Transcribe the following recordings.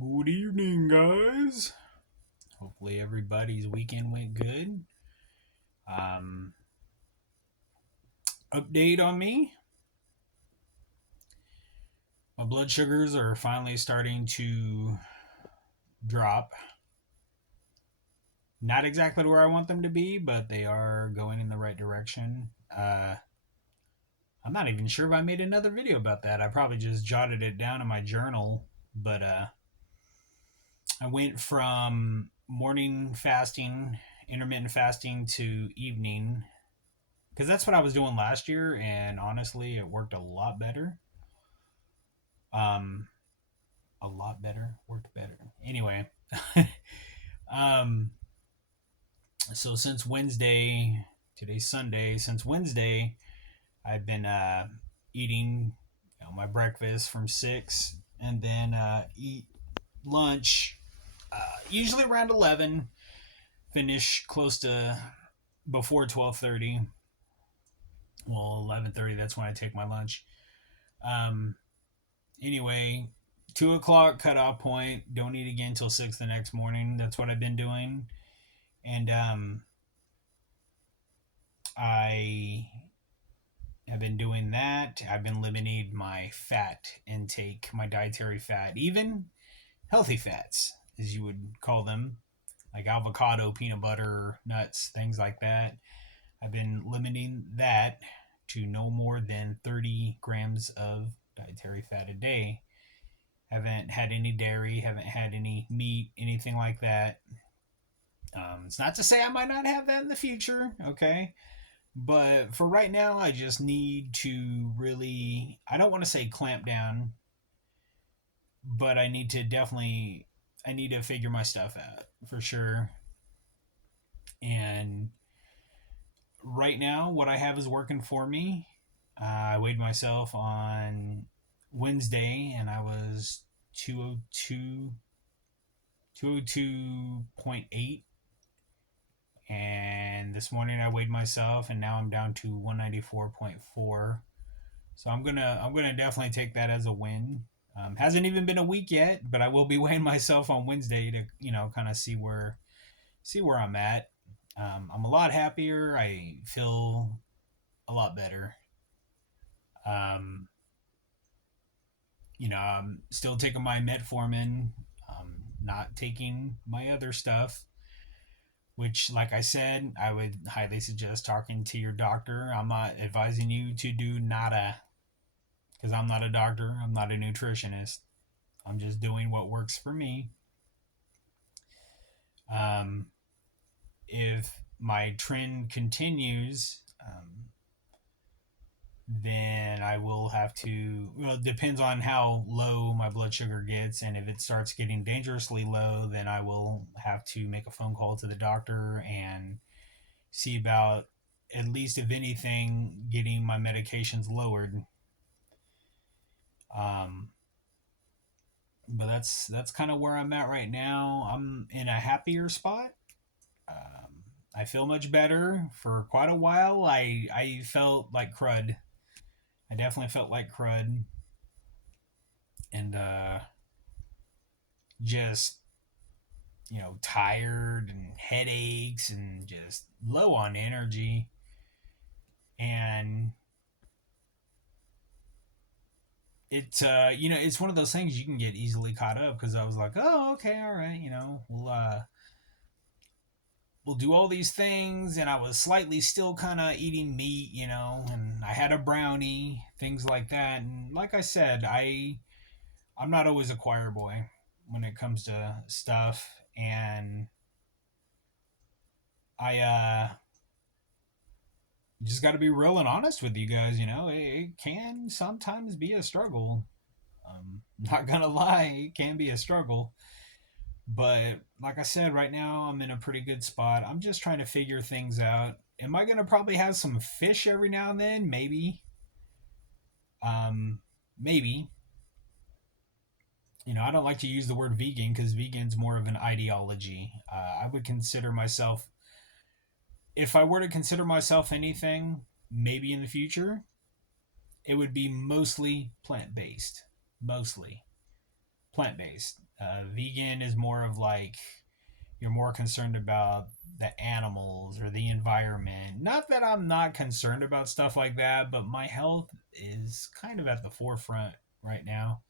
Good evening, guys. Hopefully, everybody's weekend went good. Um, Update on me: my blood sugars are finally starting to drop. Not exactly where I want them to be, but they are going in the right direction. I'm not even sure if I made another video about that. I probably just jotted it down in my journal, but I went from morning fasting, intermittent fasting, to evening because that's what I was doing last year, and honestly, it worked a lot better. Um, a lot better, worked better. Anyway, um, so since Wednesday, today's Sunday. Since Wednesday, I've been eating my breakfast from 6, and then eat lunch usually around 11. Finish close to before 12:30. Well, 11:30. That's when I take my lunch. Um, Anyway, 2 o'clock cutoff point. Don't eat again until 6 the next morning. That's what I've been doing, and I have been doing that. I've been limiting my fat intake, my dietary fat, even healthy fats, as you would call them, like avocado, peanut butter, nuts, things like that. I've been limiting that to no more than 30 grams of dietary fat a day. Haven't had any dairy, haven't had any meat, anything like that. It's not to say I might not have that in the future, okay? But for right now, I just need to really, I don't want to say clamp down, but I need to definitely, I need to figure my stuff out for sure. And right now, what I have is working for me. I weighed myself on Wednesday and I was 202, 202.8. And this morning I weighed myself and now I'm down to 194.4. So I'm gonna definitely take that as a win. Hasn't even been a week yet, but I will be weighing myself on Wednesday to kind of see where I'm at. I'm a lot happier. I feel a lot better. Um, I'm still taking my metformin. Not taking my other stuff, which, like I said, I would highly suggest talking to your doctor. I'm not advising you to do nada because I'm not a doctor. I'm not a nutritionist. I'm just doing what works for me. Um, if my trend continues, then I will have to. Well, it depends on how low my blood sugar gets, and if it starts getting dangerously low, then I will have to make a phone call to the doctor and see about, at least if anything, getting my medications lowered. Um, but that's kind of where I'm at right now. I'm in a happier spot. I feel much better. For quite a while, I felt like crud. I definitely felt like crud, and just tired and headaches and just low on energy. And it's one of those things you can get easily caught up, because I was like, oh, okay, all right, we'll do all these things, and I was slightly still kind of eating meat, and I had a brownie, things like that. And like I said, I'm not always a choir boy when it comes to stuff, and I just got to be real and honest with you guys. It can sometimes be a struggle. Not gonna lie, it can be a struggle. But like I said, right now I'm in a pretty good spot. I'm just trying to figure things out. Am I gonna probably have some fish every now and then? Maybe. Maybe. I don't like to use the word vegan because vegan's more of an ideology. I would consider myself, if I were to consider myself anything, maybe in the future, it would be mostly plant based. Mostly. plant-based. Vegan is more of like you're more concerned about the animals or the environment. Not that I'm not concerned about stuff like that, but my health is kind of at the forefront right now.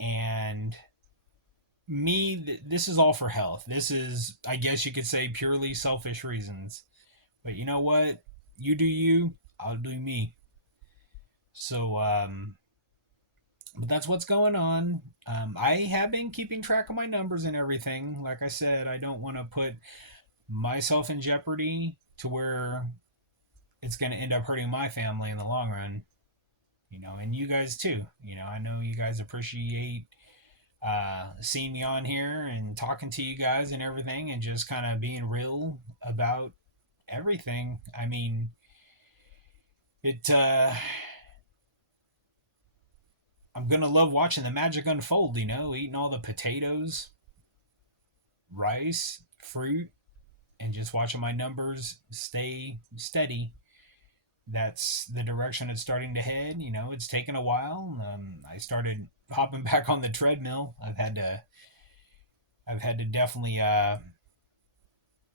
And this is all for health. This is, I guess you could say, purely selfish reasons. But you know what? You do you, I'll do me. So, but that's what's going on. I have been keeping track of my numbers and everything. Like I said, I don't want to put myself in jeopardy to where it's going to end up hurting my family in the long run. And you guys too. I know you guys appreciate seeing me on here and talking to you guys and everything and just kind of being real about everything. I mean, it. I'm gonna love watching the magic unfold. Eating all the potatoes, rice, fruit, and just watching my numbers stay steady. That's the direction it's starting to head. It's taken a while. I started hopping back on the treadmill. I've had to definitely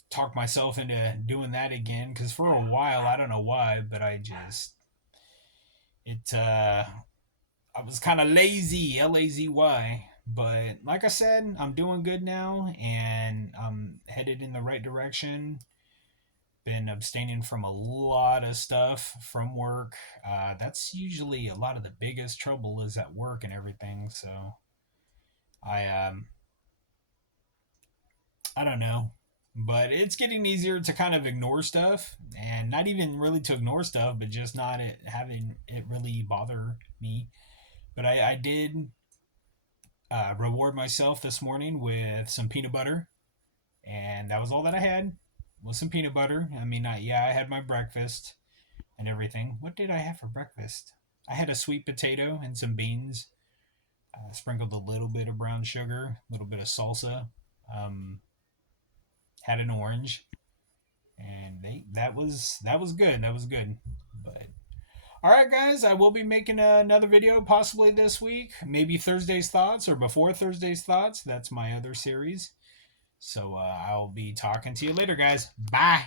talk myself into doing that again because for a while, I don't know why, but I was kind of lazy, Lazy. But like I said, I'm doing good now and I'm headed in the right direction. Been abstaining from a lot of stuff from work. That's usually a lot of the biggest trouble is at work and everything. So I I don't know, but it's getting easier to kind of ignore stuff and not even really to ignore stuff, but just not having it really bother me. But I did reward myself this morning with some peanut butter, and that was all that I had was some peanut butter. I mean, I had my breakfast and everything. What did I have for breakfast? I had a sweet potato and some beans. Sprinkled a little bit of brown sugar, a little bit of salsa. Um, had an orange, and that was good. That was good. But all right, guys, I will be making another video possibly this week, maybe Thursday's thoughts or before Thursday's thoughts. That's my other series. So I'll be talking to you later, guys. Bye.